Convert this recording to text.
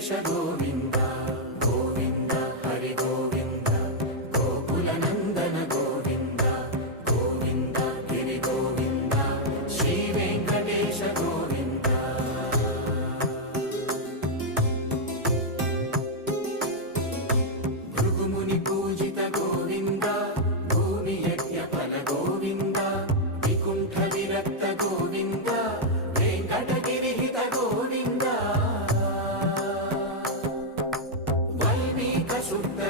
వెంకటేశ గోవింద గోవింద హరి గోవింద గోకుల నందన గోవింద గోవింద గిరి గోవింద శ్రీ వెంకటేశ గోవింద భృగుముని పూజిత గోవింద భూమి యజ్ఞ ఫల గోవింద వికుంఠ విరక్త గోవింద వెంకటగిరిహిత గోవింద వల్మీక శుద్ధ